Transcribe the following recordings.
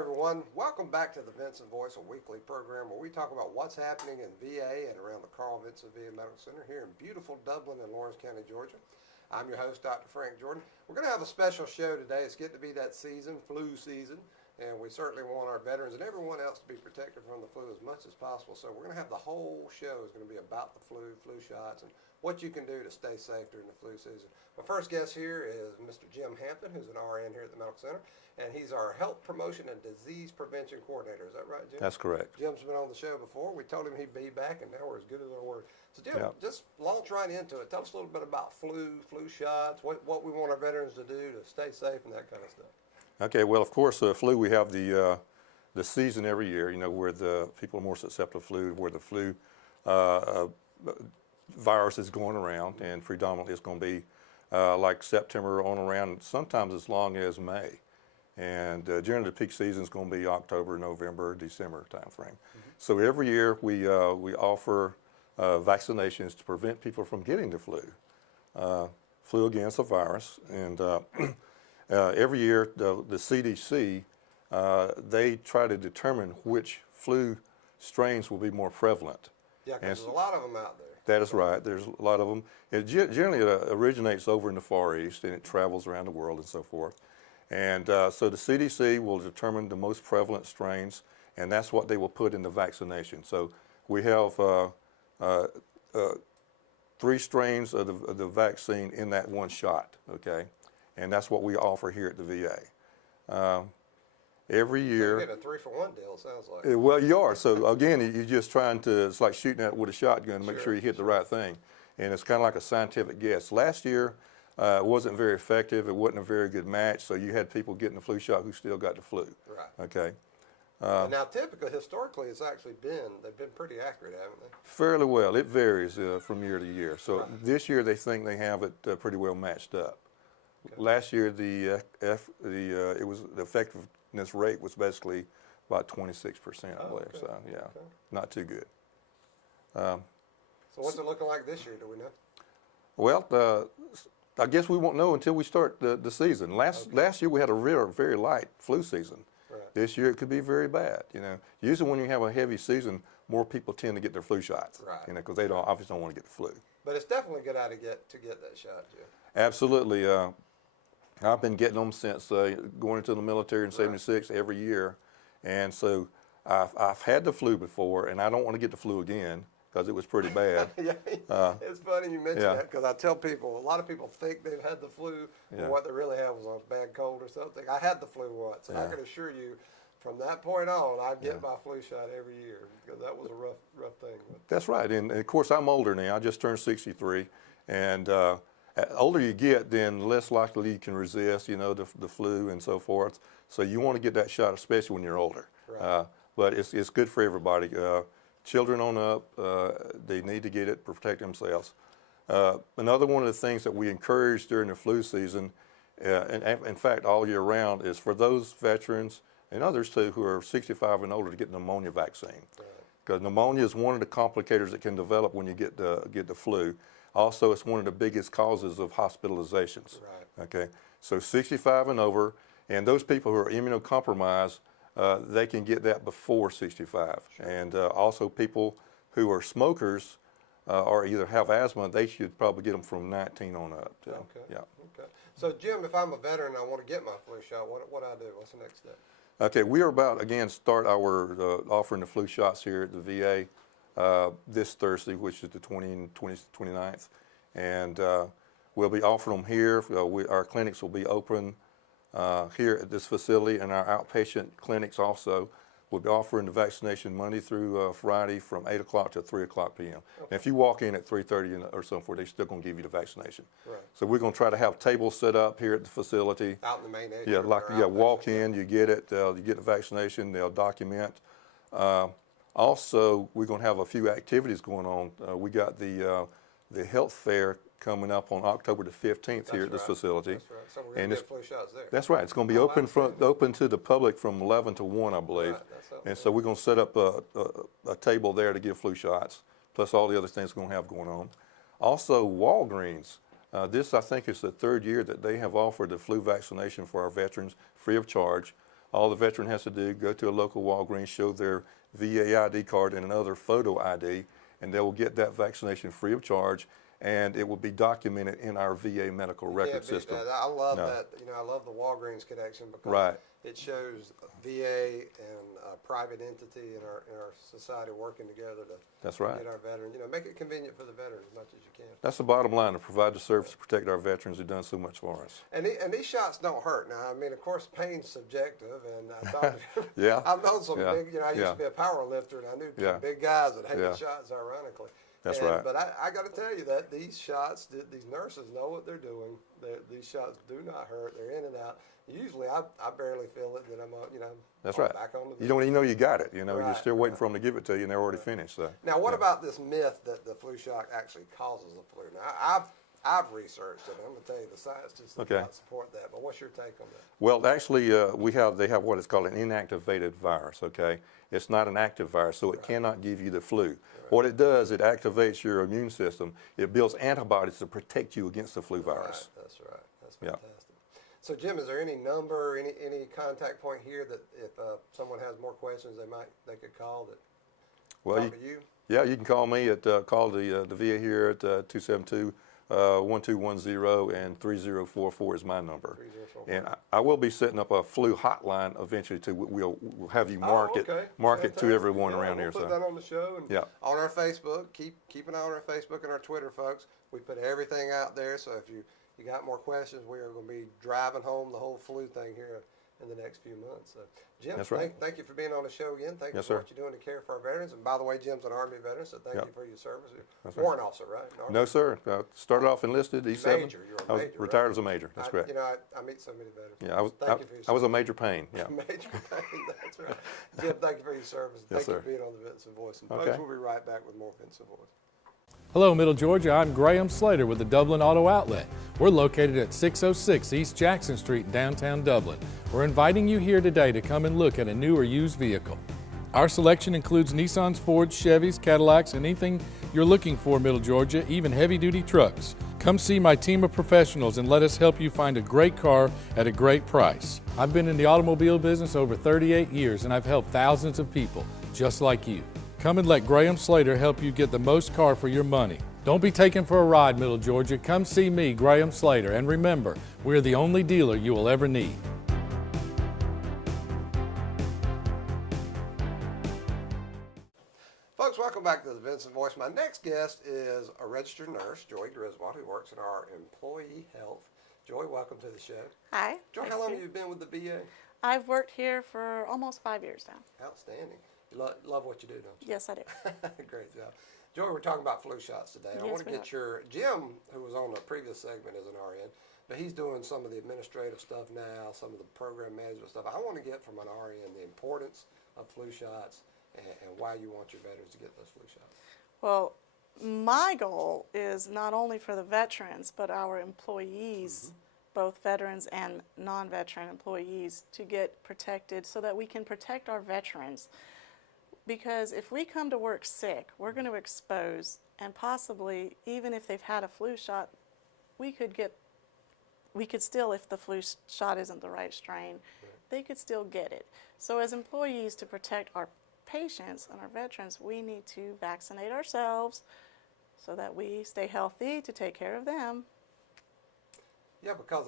everyone. Welcome back to the Vinson Voice, a weekly program where we talk about what's happening in VA and around the Carl Vinson VA Medical Center here in beautiful Dublin and Lawrence County, Georgia. I'm your host, Dr. Frank Jordan. We're going to have a special show today. It's getting to be that season, flu season, and we certainly want our veterans and everyone else to be protected from the flu as much as possible. So we're going to have the whole show is going to be about the flu shots, and what you can do to stay safe during the flu season. My first guest here is Mr. Jim Hampton, who's an RN here at the Medical Center, and he's our Health Promotion and Disease Prevention Coordinator. Is that right, Jim? That's correct. Jim's been on the show before. We told him he'd be back, and now we're as good as our word. So, Jim, just launch right into it. Tell us a little bit about flu shots, what we want our veterans to do to stay safe and that kind of stuff. Okay, well, of course, flu, we have the season every year, you know, where the people are more susceptible to flu, where the flu virus is going around, and predominantly it's going to be like September on around, sometimes as long as May. And generally the peak season is going to be October, November, December time frame. So every year we offer vaccinations to prevent people from getting the flu. Flu against a virus, and every year the CDC, they try to determine which flu strains will be more prevalent. Yeah, because there's a lot of them out there. That is right. There's a lot of them. It generally originates over in the Far East, and it travels around the world and so forth. And so the CDC will determine the most prevalent strains, and that's what they will put in the vaccination. So we have 3 strains of the vaccine in that one shot, okay? And that's what we offer here at the VA. Every year. You get a 3-for-1 deal, it sounds like. Well, you are. So again, you're just trying to, it's like shooting at with a shotgun to make sure you hit the right thing. And it's kind of like a scientific guess. Last year, it wasn't very effective. It wasn't a very good match. So you had people getting the flu shot who still got the flu. Right. Okay. Now, typically, historically, they've been pretty accurate, haven't they? Fairly well. It varies from year to year. So this year, they think they have it pretty well matched up. Okay. Last year, the effectiveness rate was basically about 26%, I believe. Okay. So yeah, not too good. So what's it looking like this year? Do we know? Well, I guess we won't know until we start the season. Last year we had a very light flu season. Right. This year it could be very bad. You know, usually when you have a heavy season, more people tend to get their flu shots. Right. You know, because they obviously don't want to get the flu. But it's definitely a good idea to get that shot, Jim. Absolutely. I've been getting them since going into the military in '76 every year, and so I've had the flu before, and I don't want to get the flu again because it was pretty bad. It's funny you mention that because I tell people, a lot of people think they've had the flu, but what they really had was a bad cold or something. I had the flu once, and I can assure you, from that point on, I'd get my flu shot every year because that was a rough thing. That's right, and of course I'm older now. I just turned 63, and older you get, then less likely you can resist, you know, the flu and so forth. So you want to get that shot, especially when you're older. Right. But it's good for everybody. Children on up, they need to get it, protect themselves. Another one of the things that we encourage during the flu season, and in fact all year round, is for those veterans and others too who are 65 and older to get the pneumonia vaccine. Because pneumonia is one of the complicators that can develop when you get the flu. Also, it's one of the biggest causes of hospitalizations. Right. Okay, so 65 and over, and those people who are immunocompromised, they can get that before 65. Sure. And also people who are smokers or either have asthma, they should probably get them from 19 on up. So, okay. Yeah. Okay. So, Jim, if I'm a veteran and I want to get my flu shot, what do I do? What's the next step? Okay, we are about, again, start our offering the flu shots here at the VA. This Thursday, which is the 29th, and we'll be offering them here. Our clinics will be open here at this facility, and our outpatient clinics also will be offering the vaccination Monday through Friday from 8 o'clock to 3 o'clock p.m. Okay. And if you walk in at 3:30 or so forth, they're still going to give you the vaccination. Right. So we're going to try to have tables set up here at the facility. Out in the main area. Yeah, walk in, you get it, you get the vaccination, they'll document. Also, we're going to have a few activities going on. We got the health fair coming up on October the 15th here at this facility. That's right. So we're going to get flu shots there. That's right. It's going to be open to the public from 11 to 1, I believe. Right. And so we're going to set up a table there to give flu shots, plus all the other things we're going to have going on. Also, Walgreens. This, I think, is the 3rd year that they have offered the flu vaccination for our veterans free of charge. All the veteran has to do, go to a local Walgreens, show their VA ID card and another photo ID, and they will get that vaccination free of charge, and it will be documented in our VA medical record system. I love that. I love the Walgreens connection because Right. it shows VA and a private entity in our society working together to That's right. get our veterans. Make it convenient for the veterans as much as you can. That's the bottom line, to provide the service to protect our veterans who've done so much for us. And these shots don't hurt. Now, of course, pain's subjective, and I thought, Yeah. I've known some Yeah. big. I used Yeah. to be a power lifter, and I knew Yeah. some big guys that hated Yeah. shots. Ironically. That's right. But I got to tell you that these shots, these nurses know what they're doing. These shots do not hurt. They're in and out. Usually, I barely feel it. Then I'm, That's I'm right. back on the. You don't even know you got it. You're Right, still waiting right. for them to give it to you, and they're already finished. So. Now, what about this myth that the flu shot actually causes the flu? Now, I've researched it. I'm going to tell you the science just does not support that. But what's your take on that? Well, actually, they have what is called an inactivated virus. Okay, it's not an active virus, so it cannot give you the flu. Right. What it does, it activates your immune system. It builds antibodies to protect you against the flu virus. Right. That's right. That's fantastic. So, Jim, is there any number, any contact point here that if someone has more questions, they could call that? Well, talk to you? Yeah, you can call me at call the VA here at 272-1210, and 3044 is my number. 3044. And I will be setting up a flu hotline eventually too. We'll have you mark it to everyone around here. We'll put that on the show and yeah. on our Facebook. Keep an eye on our Facebook and our Twitter, folks. We put everything out there. So if you got more questions, we are going to be driving home the whole flu thing here in the next few months. So, Jim, That's right. thank you for being on the show again. Thank you Yes, for sir. what you're doing to care for our veterans. And by the way, Jim's an Army veteran, so thank you for your service. That's Warrant officer, right? Army? No, sir. Started off enlisted, E7. Major. You're a I was major, retired right? as a major. That's correct. I meet so many veterans. Yeah, Thank you for your I was a major pain. Yeah. Major pain, that's right. Jim, thank you for your service. Yes, Thank you sir. for being on the Vinson Voice. And Okay. folks, we'll be right back with more Vinson Voice. Hello, Middle Georgia. I'm Graham Slater with the Dublin Auto Outlet. We're located at 606 East Jackson Street in downtown Dublin. We're inviting you here today to come and look at a new or used vehicle. Our selection includes Nissans, Fords, Chevys, Cadillacs, and anything you're looking for, Middle Georgia, even heavy-duty trucks. Come see my team of professionals and let us help you find a great car at a great price. I've been in the automobile business over 38 years, and I've helped thousands of people just like you. Come and let Graham Slater help you get the most car for your money. Don't be taken for a ride, Middle Georgia. Come see me, Graham Slater, and remember, we're the only dealer you will ever need. Folks, welcome back to the Vinson Voice. My next guest is a registered nurse, Joy Griswold, who works in our employee health. Joy, welcome to the show. Hi. Joy, how long have you been with the VA? I've worked here for almost 5 years now. Outstanding. You love what you do, don't you? Yes, I do. Great job. Joy, we're talking about flu shots today. I Yes, want to we get Jim, who was on the previous segment, is an RN, but he's doing some of the administrative stuff now, some of the program management stuff. I want to get from an RN the importance of flu shots and why you want your veterans to get those flu shots. Well, my goal is not only for the veterans, but our employees, both veterans and non-veteran employees, to get protected so that we can protect our veterans. Because if we come to work sick, we're going to expose, and possibly, even if they've had a flu shot, we could still, if the flu shot isn't the right strain, they could still get it. So as employees, to protect our patients and our veterans, we need to vaccinate ourselves so that we stay healthy to take care of them. Yeah, because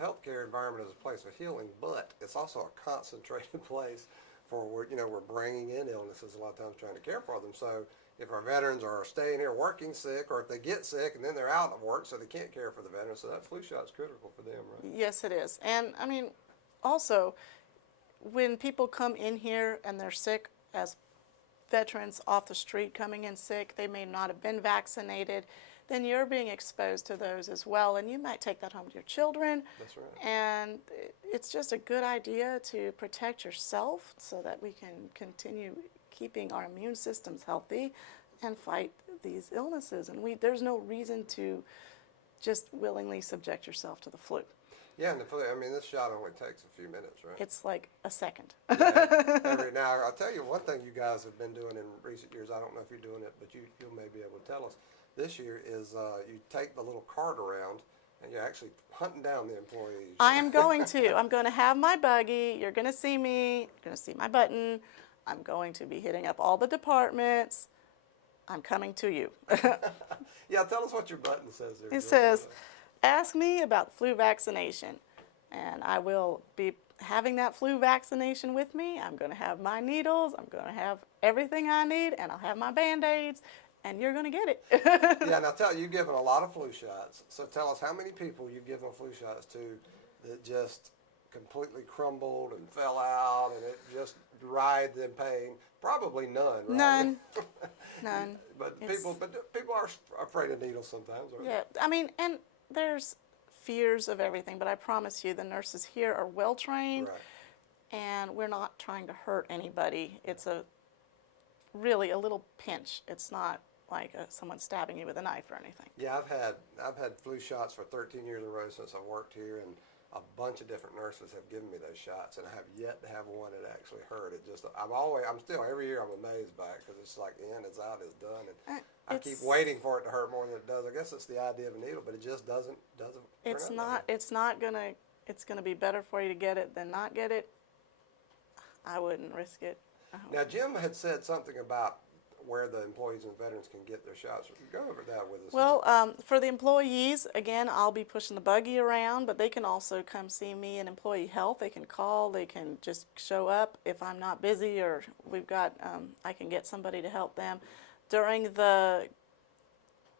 healthcare environment is a place of healing, but it's also a concentrated place for we're bringing in illnesses a lot of times trying to care for them. So if our veterans are staying here working sick, or if they get sick and then they're out of work, so they can't care for the veterans, so that flu shot is critical for them, right? Yes, it is. And I mean, also, when people come in here and they're sick, as veterans off the street coming in sick, they may not have been vaccinated, then you're being exposed to those as well, and you might take that home to your children. That's right. And it's just a good idea to protect yourself so that we can continue keeping our immune systems healthy and fight these illnesses. And there's no reason to just willingly subject yourself to the flu. Yeah, and the flu, this shot only takes a few minutes, right? It's like a second. Now, I'll tell you one thing you guys have been doing in recent years. I don't know if you're doing it, but you may be able to tell us. This year is you take the little cart around And you're actually hunting down the employees. I am going to. I'm going to have my buggy. You're going to see me. You're going to see my button. I'm going to be hitting up all the departments. I'm coming to you. Yeah, tell us what your button says there. It Joy. says, ask me about flu vaccination. And I will be having that flu vaccination with me. I'm going to have my needles. I'm going to have everything I need. And I'll have my Band-Aids. And you're going to get it. Yeah, now you've given a lot of flu shots. So tell us how many people you've given flu shots to that just completely crumbled and fell out and it just writhed in pain. Probably none, right? None. None. But people are afraid of needles sometimes. Aren't Yeah, I mean, and there's fears of everything, but I promise you the nurses here are well trained, Right. and we're not trying to hurt anybody. It's really a little pinch. It's not like someone stabbing you with a knife or anything. Yeah, I've had flu shots for 13 years in a row since I've worked here, and a bunch of different nurses have given me those shots, and I have yet to have one that actually hurt. It just I'm still every year I'm amazed by it because it's like in, it's out, it's done, and I keep waiting for it to hurt more than it does. I guess it's the idea of a needle, but it just doesn't. It's not. It's not gonna. It's gonna be better for you to get it than not get it. I wouldn't risk it. Now Jim had said something about where the employees and veterans can get their shots. Go over that with us. Well, for the employees, again, I'll be pushing the buggy around, but they can also come see me in employee health. They can call, they can just show up if I'm not busy, or we've got, I can get somebody to help them. During the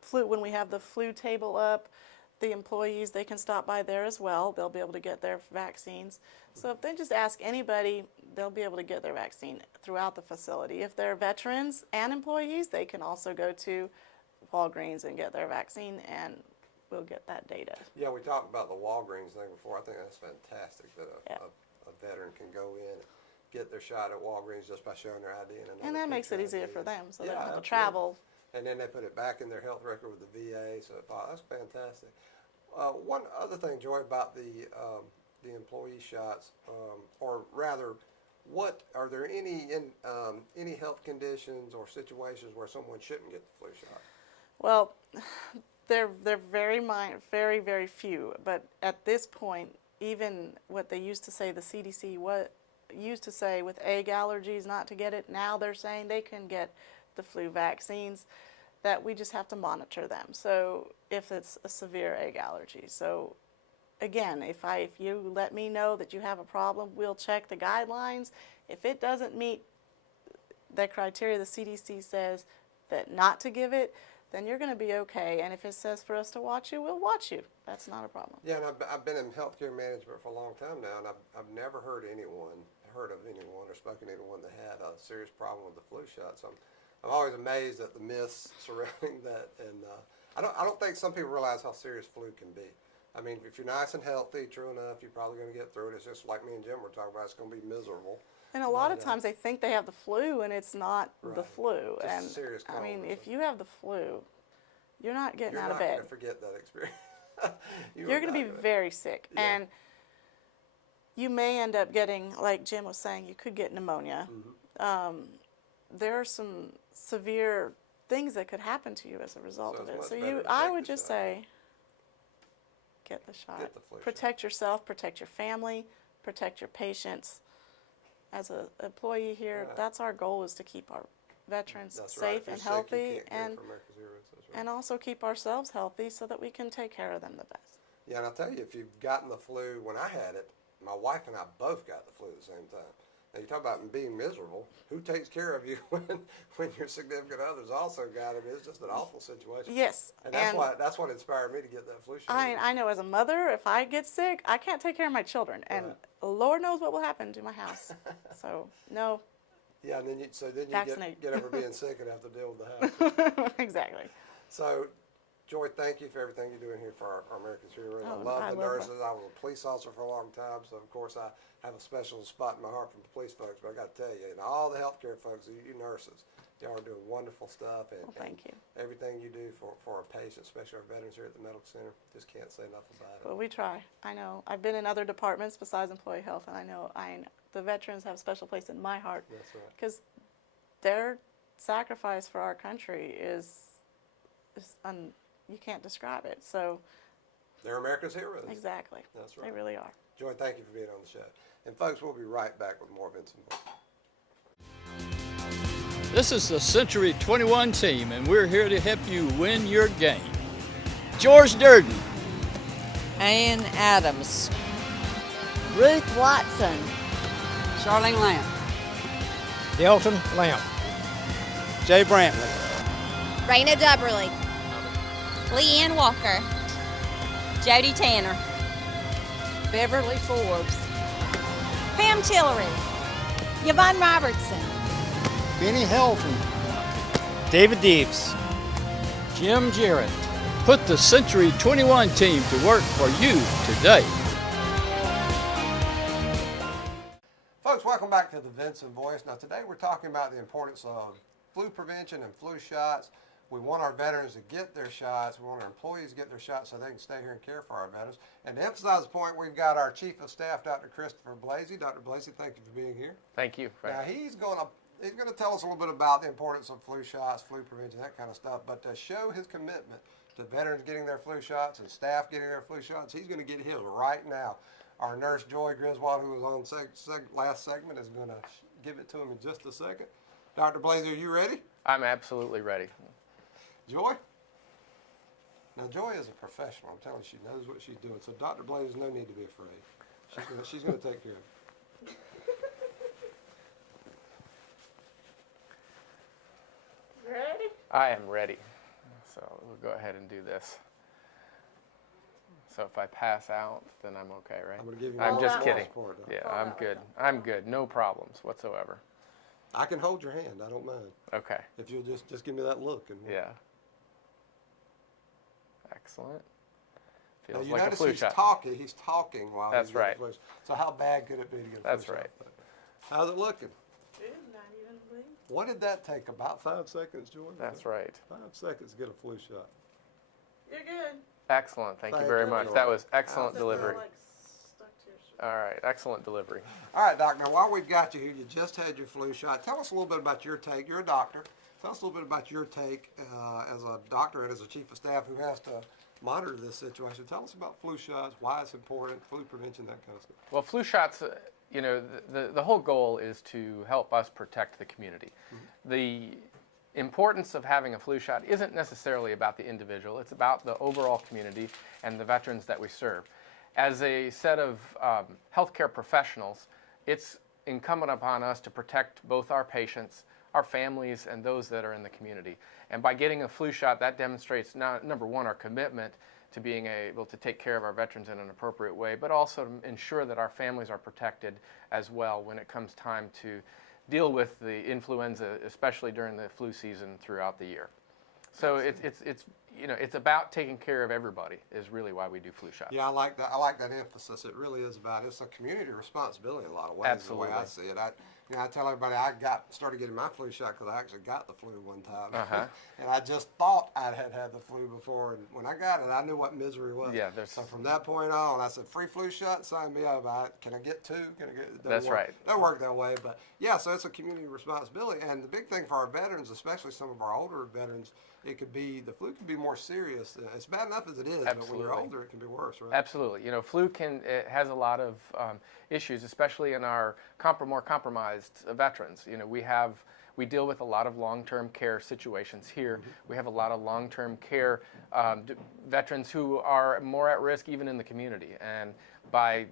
flu, when we have the flu table up, the employees, they can stop by there as well. They'll be able to get their vaccines. So if they just ask anybody, they'll be able to get their vaccine throughout the facility. If they're veterans and employees, they can also go to Walgreens and get their vaccine, and we'll get that data. Yeah, we talked about the Walgreens thing before. I think that's fantastic that a veteran can go in and get their shot at Walgreens just by showing their ID. And that makes it easier for them, so they don't have to absolutely. travel. And then they put it back in their health record with the VA, so that's fantastic. One other thing, Joy, about the employee shots, or rather, what are there any health conditions or situations where someone shouldn't get the flu shot? Well, they're very very few. But at this point, even what they used to say, the CDC used to say with egg allergies not to get it. Now they're saying they can get the flu vaccines, that we just have to monitor them. So if it's a severe egg allergy. So again, if you let me know that you have a problem, we'll check the guidelines. If it doesn't meet the criteria the CDC says that not to give it, then you're going to be okay. And if it says for us to watch you, we'll watch you. That's not a problem. Yeah, and I've been in healthcare management for a long time now, and I've never heard of anyone or spoken to anyone that had a serious problem with the flu shot. So I'm always amazed at the myths surrounding that, and I don't think some people realize how serious flu can be. I mean, if you're nice and healthy, true enough, you're probably going to get through it. It's just like me and Jim were talking about. It's going to be miserable. And a lot of times they think they have the flu, and it's not the Right. flu. Just And a serious I mean, cold or if you have the flu, you're not getting You're out of not bed. going to forget that experience. You're going to be very sick. Yeah. And you may end up getting, like Jim was saying, you could get pneumonia. Mm-hmm. There are some severe things that could happen to you as a result So of it's it. much So better to I take would the just shot. say, get the shot. Get the flu shot. Protect yourself, protect your family, protect your patients. As an employee here, Right. that's our goal, is to keep our veterans That's right. safe If you're and sick, you healthy, can't care and for America's heroes. That's right. and also keep ourselves healthy so that we can take care of them the best. Yeah, and I'll tell you, if you've gotten the flu, when I had it, my wife and I both got the flu at the same time. Now, you talk about being miserable. Who takes care of you when your significant other's also got it? It's just an awful situation. Yes, And that's what inspired me to get that flu shot. I know as a mother, if I get sick, I can't take care of my children, and Right. Lord knows what will happen to my house. So no, Yeah, and then you Vaccinate. get over being sick and have to deal with the house. exactly. So, Joy, thank you for everything you're doing here for our America's Heroes. I Oh, love I the love nurses. I was a police officer for a long time, so of course I have a special spot in my heart for the police folks. But I got to tell you, and all the healthcare folks, you nurses, y'all are doing wonderful stuff. And, Well, thank you. and everything you do for our patients, especially our veterans here at the Medical Center, just can't say enough about it. But we try. I know. I've been in other departments besides employee health, and I know the veterans have a special place in my heart, That's right. because their sacrifice for our country is you can't describe it. So They're America's heroes. Exactly. That's right. They really are. Joy, thank you for being on the show. And folks, we'll be right back with more Vinson Voice. This is the Century 21 team, and we're here to help you win your game. George Durden, Ann Adams, Ruth Watson, Charlene Lamb, Delton Lamb, Jay Brantley, Raina Dubberly, Leanne Walker, Jody Tanner, Beverly Forbes, Pam Tillery, Yvonne Robertson, Benny Helton, David Deeves, Jim Jarrett. Put the Century 21 team to work for you today. Folks, welcome back to the Vinson Voice. Now today we're talking about the importance of flu prevention and flu shots. We want our veterans to get their shots. We want our employees to get their shots so they can stay here and care for our veterans. And to emphasize the point, we've got our Chief of Staff, Dr. Christopher Blasy. Dr. Blasy, thank you for being here. Thank you. Now he's going to tell us a little bit about the importance of flu shots, flu prevention, that kind of stuff. But to show his commitment to veterans getting their flu shots and staff getting their flu shots, he's going to get his right now. Our nurse, Joy Griswold, who was on last segment, is going to give it to him in just a second. Dr. Blasy, are you ready? I'm absolutely ready. Joy? Now, Joy is a professional. I'm telling you, she knows what she's doing. So, Dr. Blasy, there's no need to be afraid. She's going to take care of it. Ready? I am ready. So we'll go ahead and do this. So if I pass out, then I'm okay, right? I'm going to give you I'm all just the kidding. support, though. Yeah, I'm good. I'm good. No problems whatsoever. I can hold your hand. I don't mind. Okay. If you'll just give me that look. And Yeah. Excellent. Now, Feels you like a notice flu he's shot. talking. He's talking while That's he's getting right. the flu shot. So how bad could it be to get a flu That's shot? right. How's it looking? Good, not even bleeding. What did that take? About 5 seconds, Joy? That's right. 5 seconds to get a flu shot. You're good. Excellent. Thank you Thank very you, much. Joy. That was excellent Except they're, delivery. like, stuck to your shirt. All right. Excellent delivery. All right, Doc. Now, while we've got you here, you just had your flu shot. Tell us a little bit about your take. You're a doctor. Tell us a little bit about your take as a doctor and as a chief of staff who has to monitor this situation. Tell us about flu shots, why it's important, flu prevention, that kind of stuff. Well, flu shots, you know, the whole goal is to help us protect the community. Mm-hmm. The importance of having a flu shot isn't necessarily about the individual. It's about the overall community and the veterans that we serve. As a set of healthcare professionals, it's incumbent upon us to protect both our patients, our families, and those that are in the community. And by getting a flu shot, that demonstrates, number one, our commitment to being able to take care of our veterans in an appropriate way, but also to ensure that our families are protected as well when it comes time to deal with the influenza, especially during the flu season throughout the year. So it's about taking care of everybody is really why we do flu shots. Yeah, I like that. I like that emphasis. It really is about it's a community responsibility in a lot of ways. Absolutely. The way I see it. I tell everybody started getting my flu shot because I actually got the flu one time, and I just thought I had had the flu before. And when I got it, I knew what misery was. Yeah, so from that point on, I said, "Free flu shot, sign me up." Can I get 2? Can I get? It That's work. right. Doesn't work that way, but yeah. So it's a community responsibility, and the big thing for our veterans, especially some of our older veterans, the flu can be more serious. It's bad enough as it is, but when you're older, it can be worse, right? Absolutely. You know, flu it has a lot of issues, especially in our more compromised veterans. You know, we deal with a lot of long-term care situations here. Mm-hmm. We have a lot of long-term care veterans who are more at risk even in the community. And by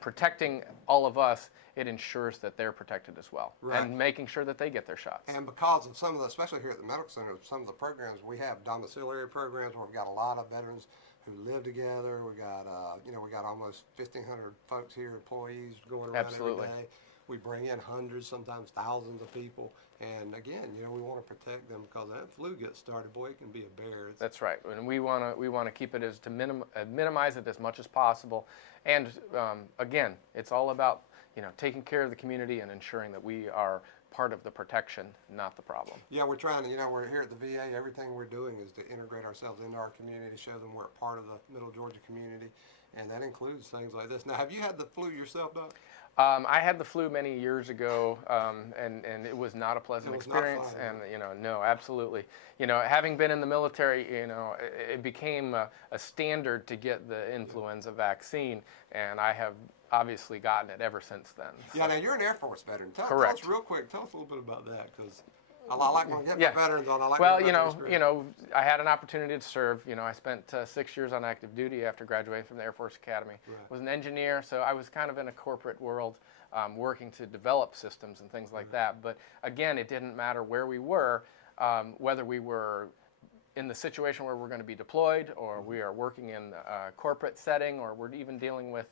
protecting all of us, it ensures that they're protected as well, right, and making sure that they get their shots. And because of some of the, especially here at the medical center, some of the programs we have, domiciliary programs where we've got a lot of veterans who live together. We got, we got almost 1,500 folks here, employees going around every day. We bring in hundreds, sometimes thousands of people. And again, we want to protect them because that flu gets started, boy, it can be a bear. That's right. And we want to keep it as to minimize it as much as possible. And again, it's all about taking care of the community and ensuring that we are part of the protection, not the problem. Yeah, we're trying to, we're here at the VA. Everything we're doing is to integrate ourselves into our community, show them we're a part of the Middle Georgia community, and that includes things like this. Now, have you had the flu yourself, Doc? I had the flu many years ago, and it was not a pleasant experience. Not fun, and no, absolutely. Having been in the military, it became a standard to get the influenza vaccine, and I have obviously gotten it ever since then. Yeah, now you're an Air Force veteran. Tell Correct. us real quick. Tell us a little bit about that, because I like when I get my veterans on. I like. Well, I had an opportunity to serve. I spent 6 years on active duty after graduating from the Air Force Academy. Right. Was an engineer, so I was kind of in a corporate world, working to develop systems and things like that. But again, it didn't matter where we were, whether we were in the situation where we're going to be deployed, or we are working in a corporate setting, or we're even dealing with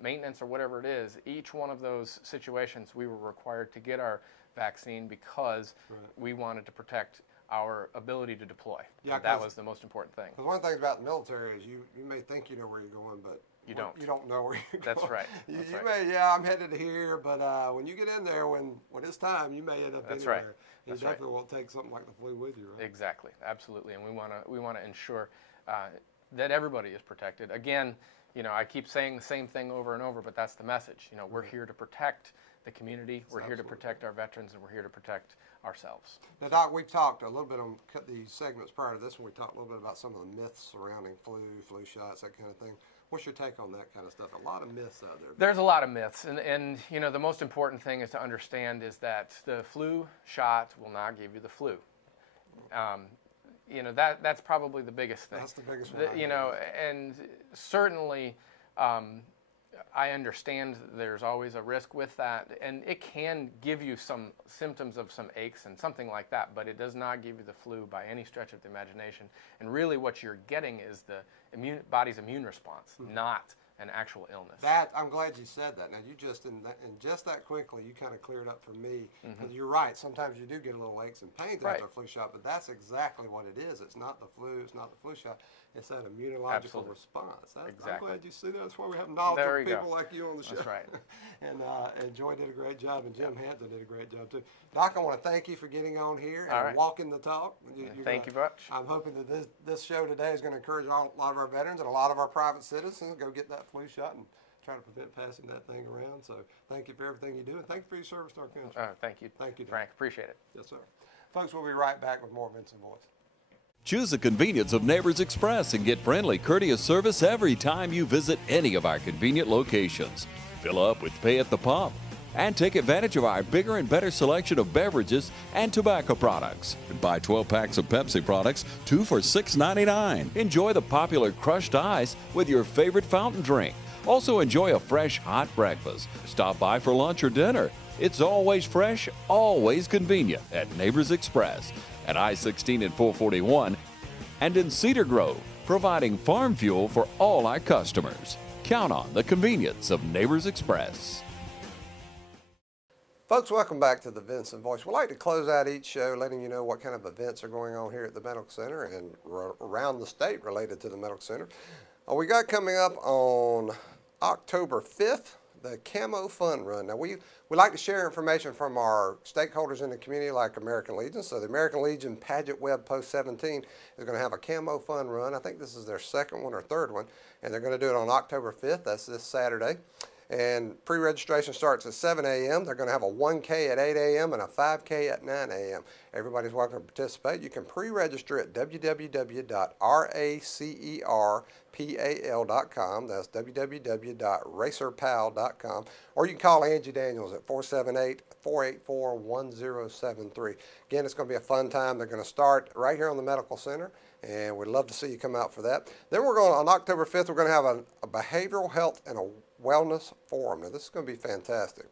maintenance or whatever it is. Each one of those situations, we were required to get our vaccine because we wanted to protect our ability to deploy. Yeah, that was the most important thing. Because one of the things about the military is you may think you know where you're going, but you don't know where you're going. That's right. You may, I'm headed here, but when you get in there, when it's time, you may end up That's anywhere. Right. You definitely won't take something like the flu with you, right? Exactly, absolutely, and we want to ensure that everybody is protected. Again, I keep saying the same thing over and over, but that's the message. We're here to protect the community, we're here to protect our veterans, and we're here to protect ourselves. Now, Doc, we've talked a little bit on these segments prior to this one. We talked a little bit about some of the myths surrounding flu shots, that kind of thing. What's your take on that kind of stuff? A lot of myths out there. There's a lot of myths, and the most important thing is to understand is that the flu shot will not give you the flu. That's probably the biggest thing. That's the biggest one. And certainly, I understand there's always a risk with that, and it can give you some symptoms of some aches and something like that, but it does not give you the flu by any stretch of the imagination. And really what you're getting is the body's immune response, not an actual illness. I'm glad you said that. Now, you just, in just that quickly, you kind of cleared up for me. Because you're right, sometimes you do get a little aches and pains after a flu shot, but that's exactly what it is. It's not the flu, it's not the flu shot. It's that immunological response. I'm glad you see that. That's why we have knowledgeable people like you on the show. That's right. And Joy did a great job, and Jim Hampton did a great job, too. Doc, I want to thank you for getting on here and walking the talk. Thank you much. I'm hoping that this show today is going to encourage a lot of our veterans and a lot of our private citizens to go get that flu shot and try to prevent passing that thing around. So thank you for everything you do, and thank you for your service to our country. Thank you. Thank you, Doc. Frank. Appreciate it. Yes, sir. Folks, we'll be right back with more Vinson Voice. Choose the convenience of Neighbors Express and get friendly, courteous service every time you visit any of our convenient locations. Fill up with pay at the pump and take advantage of our bigger and better selection of beverages and tobacco products. Buy 12 packs of Pepsi products, 2 for $6.99. Enjoy the popular crushed ice with your favorite fountain drink. Also enjoy a fresh, hot breakfast. Stop by for lunch or dinner. It's always fresh, always convenient at Neighbors Express at I-16 and 441 and in Cedar Grove, providing farm fuel for all our customers. Count on the convenience of Neighbors Express. Folks, welcome back to the Vinson Voice. We'd like to close out each show letting you know what kind of events are going on here at the Medical Center and around the state related to the Medical Center. We got coming up on October 5th, the Camo Fun Run. Now, we like to share information from our stakeholders in the community like American Legion. So the American Legion Paget Web Post 17 is going to have a Camo Fun Run. I think this is their second one or third one, and they're going to do it on October 5th. That's this Saturday. And pre-registration starts at 7 a.m. They're going to have a 1K at 8 a.m. and a 5K at 9 a.m. Everybody's welcome to participate. You can pre-register at www.racerpal.com. That's www.racerpal.com. Or you can call Angie Daniels at 478-484-1073. Again, it's going to be a fun time. They're going to start right here on the Medical Center, and we'd love to see you come out for that. Then we're going on October 5th, we're going to have a behavioral health and a wellness forum. Now, this is going to be fantastic.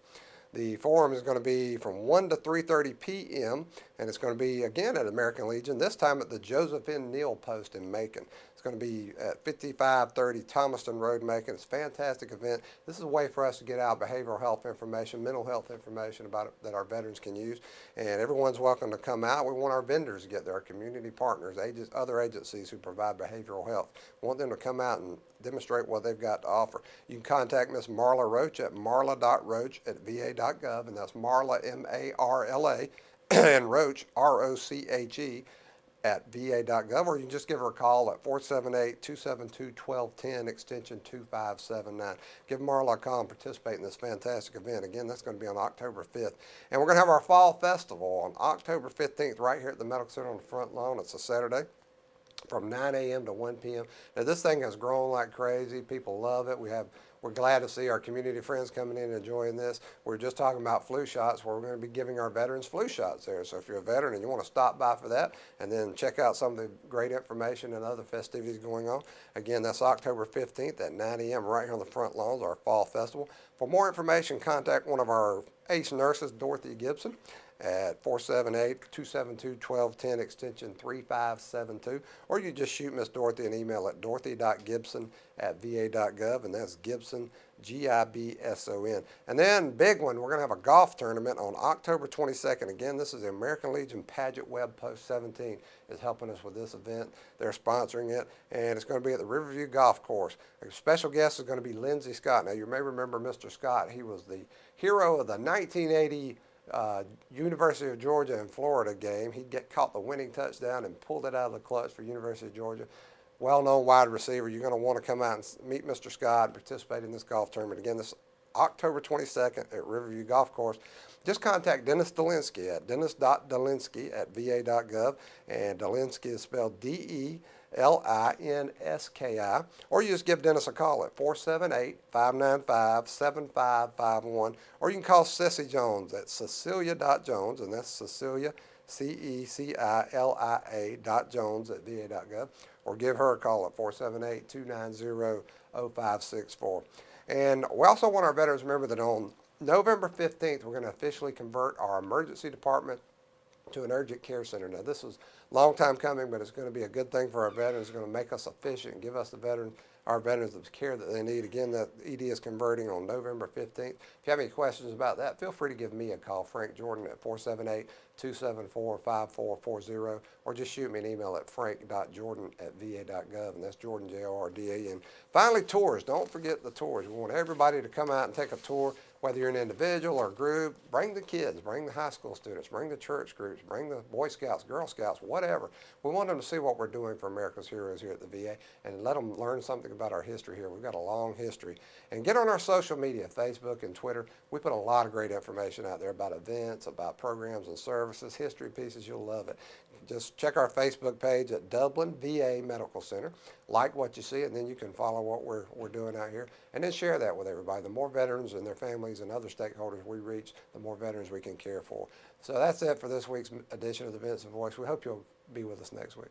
The forum is going to be from 1 to 3:30 p.m., and it's going to be, again, at American Legion, this time at the Joseph N. Neal Post in Macon. It's going to be at 5530 Thomaston Road, Macon. It's a fantastic event. This is a way for us to get out behavioral health information, mental health information about it that our veterans can use, and everyone's welcome to come out. We want our vendors to get there, our community partners, other agencies who provide behavioral health. We want them to come out and demonstrate what they've got to offer. You can contact Miss Marla Roach at marla.roach@va.gov, and that's Marla, M-A-R-L-A, and Roach, R-O-C-H-E, at va.gov, or you can just give her a call at 478-272-1210, extension 2579. Give Marla a call and participate in this fantastic event. Again, that's going to be on October 5th. And we're going to have our Fall Festival on October 15th right here at the Medical Center on the front lawn. It's a Saturday from 9 a.m. to 1 p.m. Now, this thing has grown like crazy. People love it. We're glad to see our community friends coming in and enjoying this. We're just talking about flu shots, where we're going to be giving our veterans flu shots there. So if you're a veteran and you want to stop by for that and then check out some of the great information and other festivities going on, again, that's October 15th at 9 a.m. right here on the front lawns, our Fall Festival. For more information, contact one of our ace nurses, Dorothy Gibson, at 478-272-1210, extension 3572, or you just shoot Miss Dorothy an email at dorothy.gibson@va.gov, and that's Gibson, Gibson. And then, big one, we're going to have a golf tournament on October 22nd. Again, this is the American Legion Paget Web Post 17 is helping us with this event. They're sponsoring it, and it's going to be at the Riverview Golf Course. A special guest is going to be Lindsey Scott. Now, you may remember Mr. Scott. He was the hero of the 1980 University of Georgia and Florida game. He caught the winning touchdown and pulled it out of the clutch for University of Georgia. Well-known wide receiver. You're going to want to come out and meet Mr. Scott and participate in this golf tournament. Again, this October 22nd at Riverview Golf Course. Just contact Dennis Dolinsky at dennis.dolinsky@va.gov, and Dolinsky is spelled D-E-L-I-N-S-K-I, or you just give Dennis a call at 478-595-7551, or you can call Ceci Jones at Cecilia.Jones, and that's Cecilia, Cecilia.Jones at va.gov, or give her a call at 478-290-0564. And we also want our veterans to remember that on November 15th, we're going to officially convert our emergency department to an urgent care center. Now, this is a long time coming, but it's going to be a good thing for our veterans. It's going to make us efficient and give us our veterans the care that they need. Again, the ED is converting on November 15th. If you have any questions about that, feel free to give me a call, Frank Jordan, at 478-274-5440, or just shoot me an email at frank.jordan@va.gov, and that's Jordan, J-O-R-D-A-N. Finally, tours. Don't forget the tours. We want everybody to come out and take a tour, whether you're an individual or a group. Bring the kids, bring the high school students, bring the church groups, bring the Boy Scouts, Girl Scouts, whatever. We want them to see what we're doing for America's heroes here at the VA and let them learn something about our history here. We've got a long history. And get on our social media, Facebook and Twitter. We put a lot of great information out there about events, about programs and services, history pieces. You'll love it. Just check our Facebook page at Dublin VA Medical Center. Like what you see, and then you can follow what we're doing out here, and then share that with everybody. The more veterans and their families and other stakeholders we reach, the more veterans we can care for. So that's it for this week's edition of the Vinson Voice. We hope you'll be with us next week.